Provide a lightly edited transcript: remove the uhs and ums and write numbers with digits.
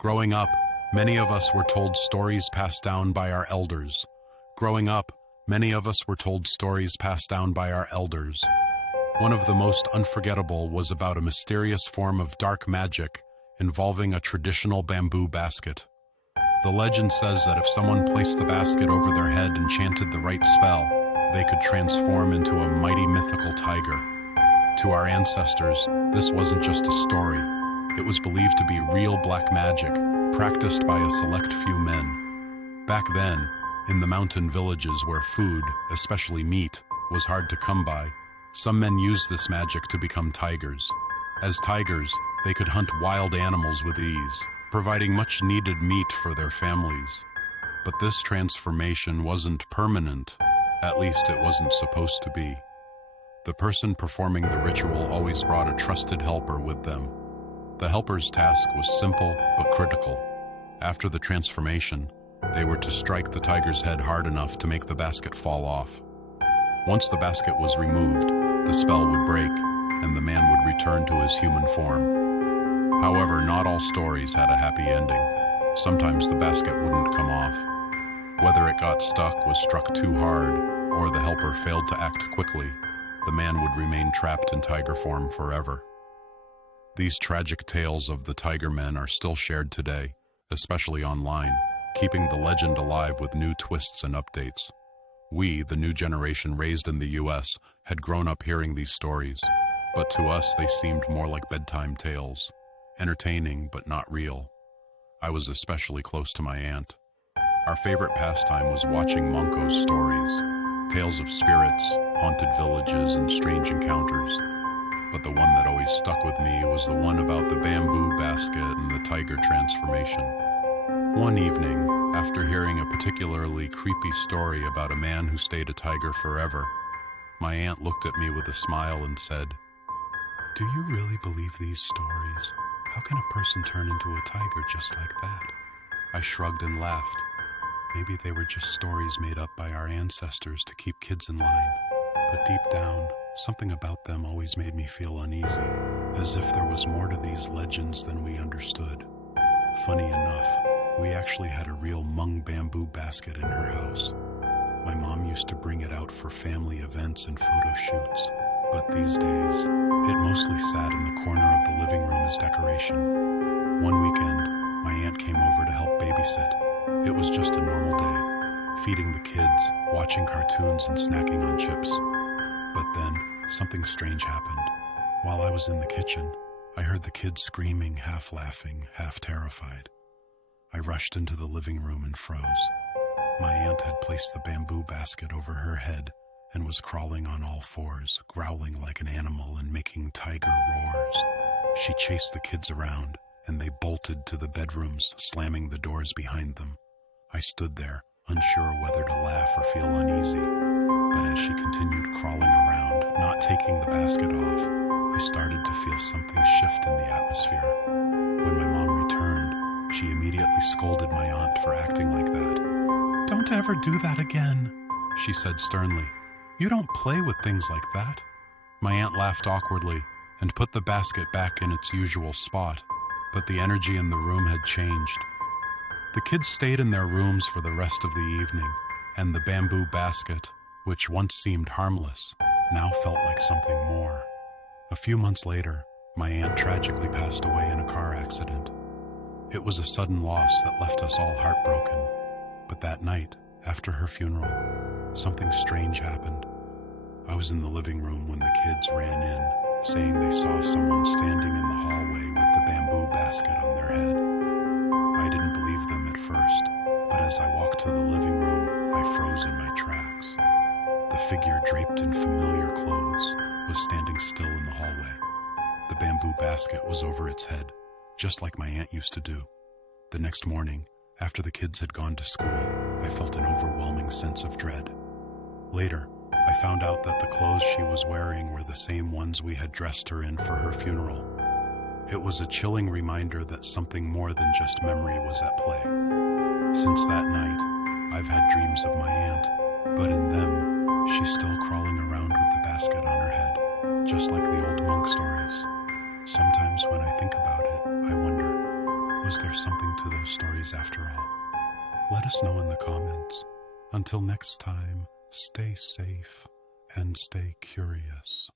Growing up, many of us were told stories passed down by our elders. Growing up, many of us were told stories passed down by our elders. One of the most unforgettable was about a mysterious form of dark magic involving a traditional bamboo basket. The legend says that if someone placed the basket over their head and chanted the right spell, they could transform into a mighty mythical tiger. To our ancestors, this wasn't just a story. It was believed to be real black magic, practiced by a select few men. Back then, in the mountain villages where food, especially meat, was hard to come by, some men used this magic to become tigers. As tigers, they could hunt wild animals with ease, providing much-needed meat for their families. But this transformation wasn't permanent. At least it wasn't supposed to be. The person performing the ritual always brought a trusted helper with them. The helper's task was simple but critical. After the transformation, they were to strike the tiger's head hard enough to make the basket fall off. Once the basket was removed, the spell would break, and the man would return to his human form. However, not all stories had a happy ending. Sometimes the basket wouldn't come off. Whether it got stuck, was struck too hard, or the helper failed to act quickly, the man would remain trapped in tiger form forever. These tragic tales of the tiger men are still shared today, especially online, keeping the legend alive with new twists and updates. We, the new generation raised in the US, had grown up hearing these stories, but to us they seemed more like bedtime tales, entertaining but not real. I was especially close to my aunt. Our favorite pastime was watching Monko's stories, tales of spirits, haunted villages, and strange encounters. But the one that always stuck with me was the one about the bamboo basket and the tiger transformation. One evening, after hearing a particularly creepy story about a man who stayed a tiger forever, my aunt looked at me with a smile and said, "Do you really believe these stories? How can a person turn into a tiger just like that?" I shrugged and laughed. Maybe they were just stories made up by our ancestors to keep kids in line. But deep down, something about them always made me feel uneasy, as if there was more to these legends than we understood. Funny enough, we actually had a real Hmong bamboo basket in her house. My mom used to bring it out for family events and photo shoots, but these days, it mostly sat in the corner of the living room as decoration. One weekend, my aunt came over to help babysit. It was just a normal day, feeding the kids, watching cartoons, and snacking on chips. But then, something strange happened. While I was in the kitchen, I heard the kids screaming, half laughing, half terrified. I rushed into the living room and froze. My aunt had placed the bamboo basket over her head and was crawling on all fours, growling like an animal and making tiger roars. She chased the kids around, and they bolted to the bedrooms, slamming the doors behind them. I stood there, unsure whether to laugh or feel uneasy. But as she continued crawling around, not taking the basket off, I started to feel something shift in the atmosphere. When my mom returned, she immediately scolded my aunt for acting like that. "Don't ever do that again," she said sternly. "You don't play with things like that." My aunt laughed awkwardly and put the basket back in its usual spot, but the energy in the room had changed. The kids stayed in their rooms for the rest of the evening, and the bamboo basket, which once seemed harmless, now felt like something more. A few months later, my aunt tragically passed away in a car accident. It was a sudden loss that left us all heartbroken. But that night, after her funeral, something strange happened. I was in the living room when the kids ran in, saying they saw someone standing in the hallway with the bamboo basket on their head. I didn't believe them at first, but as I walked to the living room, I froze in my tracks. The figure, draped in familiar clothes, was standing still in the hallway. The bamboo basket was over its head, just like my aunt used to do. The next morning, after the kids had gone to school, I felt an overwhelming sense of dread. Later, I found out that the clothes she was wearing were the same ones we had dressed her in for her funeral. It was a chilling reminder that something more than just memory was at play. Since that night, I've had dreams of my aunt, but in them, she's still crawling around with the basket on her head, just like the old monk stories. Sometimes when I think about it, I wonder, Was there something to those stories after all? Let us know in the comments. Until next time, stay safe and stay curious.